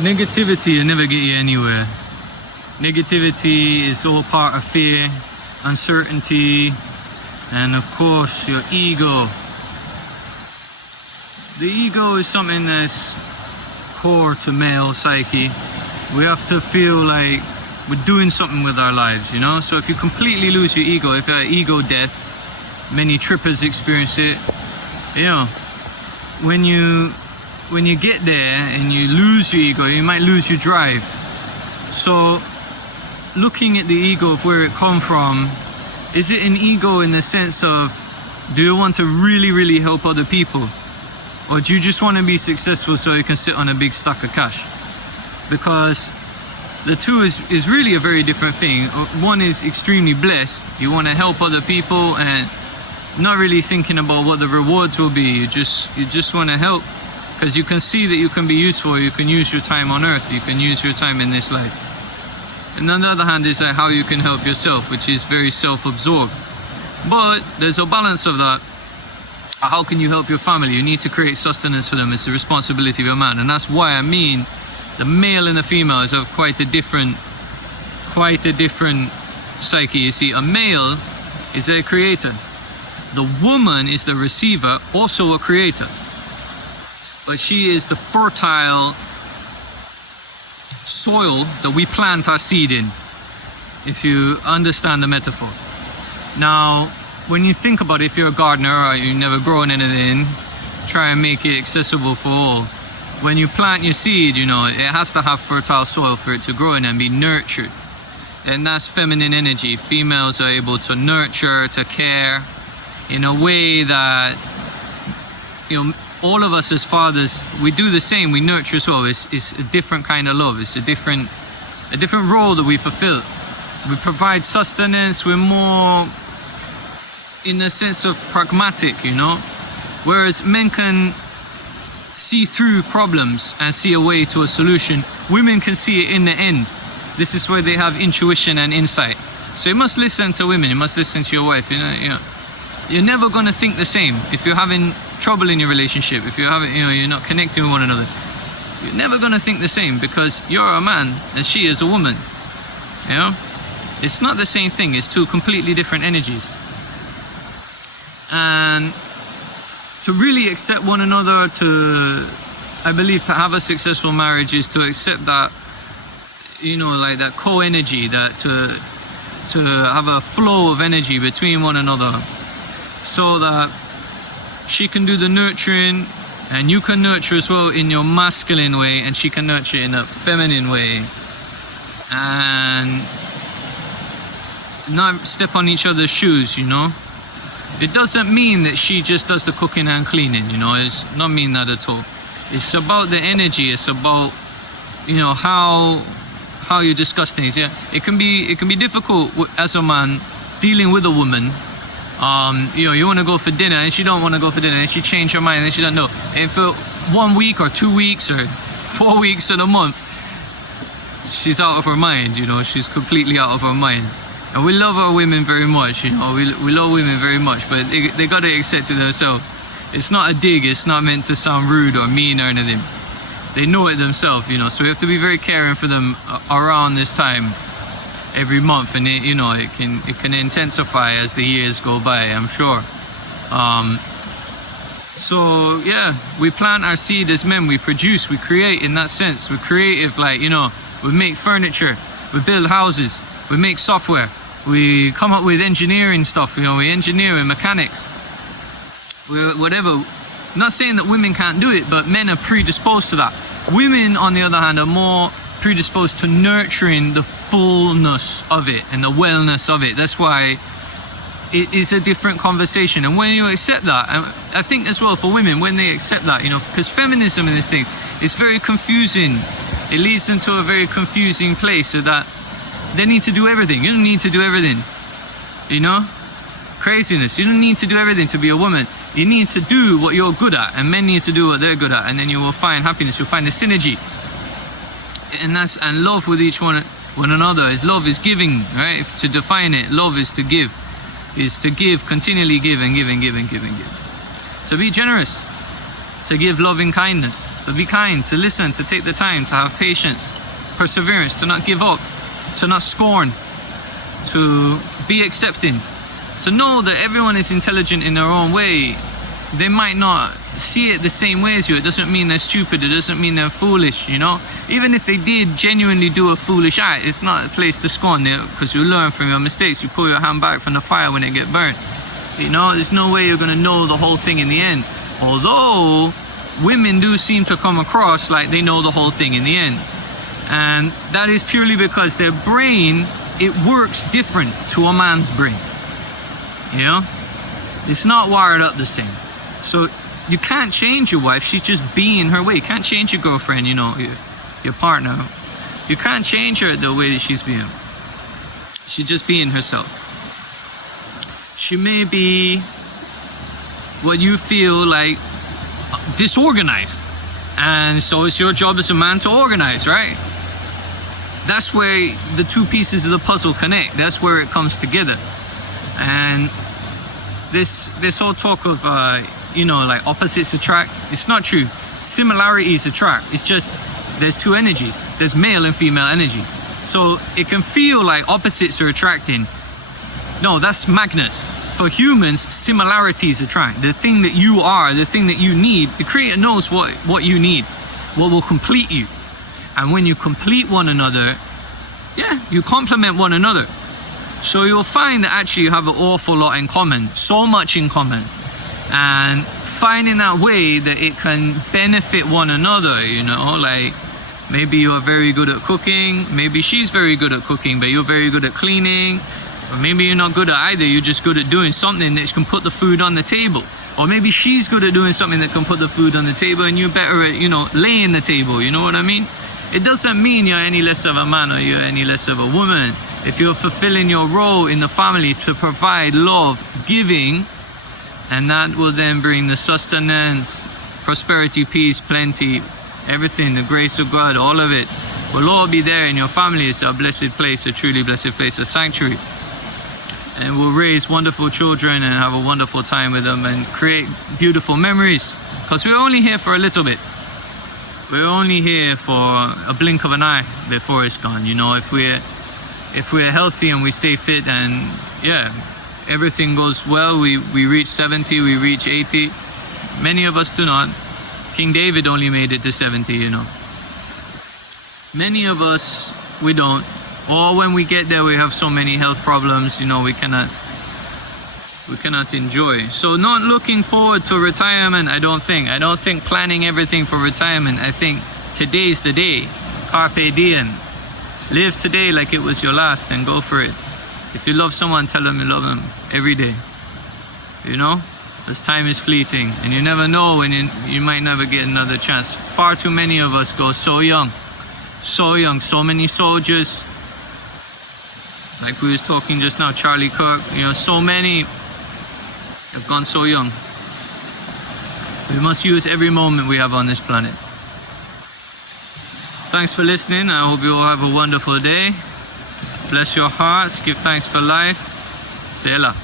Negativity will never get you anywhere. Negativity is all part of fear, uncertainty, and of course your ego. The ego is something that's core to male psyche. We have to feel like we're doing something with our lives, you know? So if you completely lose your ego, if you have ego death, many trippers experience it, you know, when you get there and you lose your ego, you might lose your drive. So looking at the ego of where it come from, is it an ego in the sense of, do you want to really help other people? Or do you just want to be successful so you can sit on a big stack of cash? Because the two is really a very different thing. One is extremely blessed. You want to help other people and not really thinking about what the rewards will be. You just want to help because you can see that you can be useful. You can use your time on earth. You can use your time in this life. And on the other hand is how you can help yourself, which is very self-absorbed. But there's a balance of that. How can you help your family? You need to create sustenance for them. It's the responsibility of a man. And that's why I mean the male and the female is of quite a different psyche. You see, a male is a creator. The woman is the receiver, also a creator. But she is the fertile soil that we plant our seed in, if you understand the metaphor. Now, when you think about it, if you're a gardener or you've never grown anything, try and make it accessible for all. When you plant your seed, you know, it has to have fertile soil for it to grow in and be nurtured. And that's feminine energy. Females are able to nurture, to care in a way that, you know, all of us as fathers, we do the same. We nurture as well. It's a different kind of love. It's a different role that we fulfill. We provide sustenance. We're more in the sense of pragmatic, you know, whereas men can see through problems and see a way to a solution. Women can see it in the end. This is where they have intuition and insight. So you must listen to women. You must listen to your wife. You know, you're never going to think the same if you're having trouble in your relationship. If you're having, you're not connecting with one another. You're never going to think the same because you're a man and she is a woman. You know, it's not the same thing. It's two completely different energies. And to really accept one another, I believe to have a successful marriage is to accept that, you know, like that co-energy, that to have a flow of energy between one another so that she can do the nurturing and you can nurture as well in your masculine way and she can nurture in a feminine way and not step on each other's shoes, you know. It doesn't mean that she just does the cooking and cleaning, you know. It's not mean that at all. It's about the energy. It's about, you know, how you discuss things. Yeah, it can be difficult as a man dealing with a woman. You know, you want to go for dinner and she don't want to go for dinner and she changed her mind and she don't know. And for 1 week or 2 weeks or 4 weeks or a month, she's out of her mind. You know, she's completely out of her mind. And we love our women very much, you know, we love women very much, but they got to accept it themselves. It's not a dig, it's not meant to sound rude or mean or anything. They know it themselves, you know, so we have to be very caring for them around this time every month, and it, you know, it can intensify as the years go by, I'm sure. So yeah, we plant our seed as men, we produce, we create in that sense. We're creative, like, you know, we make furniture, we build houses, we make software. We come up with engineering stuff, you know, we engineer and mechanics. Whatever. Not saying that women can't do it, but men are predisposed to that. Women, on the other hand, are more predisposed to nurturing the fullness of it and the wellness of it. That's why it is a different conversation. And when you accept that, and I think as well for women, when they accept that, you know, because feminism in these things is very confusing. It leads them to a very confusing place, so that they need to do everything. You don't need to do everything, you know? Craziness. You don't need to do everything to be a woman. You need to do what you're good at, and men need to do what they're good at, and then you will find happiness. You'll find the synergy, and love with each one another. Love is giving, right? To define it, love is to give, continually give and give and give and give and give. To be generous. to give loving kindness, to be kind, to listen, to take the time, to have patience, perseverance, to not give up, to not scorn, to be accepting, to know that everyone is intelligent in their own way. They might not see it the same way as you. It doesn't mean they're stupid. It doesn't mean they're foolish, you know. Even if they did genuinely do a foolish act, it's not a place to scorn, because you learn from your mistakes. You pull your hand back from the fire when it gets burnt. You know, there's no way you're going to know the whole thing in the end. Although women do seem to come across like they know the whole thing in the end. And that is purely because their brain, it works different to a man's brain. You know? It's not wired up the same. So you can't change your wife. She's just being her way. You can't change your girlfriend, you know, your partner. You can't change her the way that she's being. She's just being herself. She may be what you feel like disorganized. And so it's your job as a man to organize, right? That's where the two pieces of the puzzle connect. That's where it comes together. And this whole talk of, you know, like opposites attract, it's not true. Similarities attract. It's just there's two energies. There's male and female energy. So it can feel like opposites are attracting. No, that's magnets. For humans, similarities attract. The thing that you are, the thing that you need, the Creator knows what you need, what will complete you. And when you complete one another, yeah, you complement one another. So you'll find that actually you have an awful lot in common, so much in common. And finding that way that it can benefit one another, you know, like maybe you're very good at cooking, maybe she's very good at cooking, but you're very good at cleaning, or maybe you're not good at either, you're just good at doing something that can put the food on the table. Or maybe she's good at doing something that can put the food on the table and you're better at, you know, laying the table, you know what I mean? It doesn't mean you're any less of a man or you're any less of a woman. If you're fulfilling your role in the family to provide love, giving, and that will then bring the sustenance, prosperity, peace, plenty, everything, the grace of God, all of it will all be there in your family. It's a blessed place, a truly blessed place, a sanctuary. And we'll raise wonderful children and have a wonderful time with them and create beautiful memories. Because we're only here for a little bit. We're only here for a blink of an eye before it's gone. You know, if we're healthy and we stay fit and yeah, everything goes well, we reach 70, we reach 80. Many of us do not. King David only made it to 70, you know. Many of us, we don't. Or when we get there, we have so many health problems, you know, we cannot enjoy. So not looking forward to retirement, I don't think planning everything for retirement. I think today's the day. Carpe diem. Live today like it was your last and go for it. If you love someone, tell them you love them every day. You know? Because time is fleeting and you never know when you might never get another chance. Far too many of us go so young. So young. So many soldiers. Like we was talking just now, Charlie Kirk. You know, so many have gone so young. We must use every moment we have on this planet. Thanks for listening. I hope you all have a wonderful day. Bless your hearts. Give thanks for life. Selah.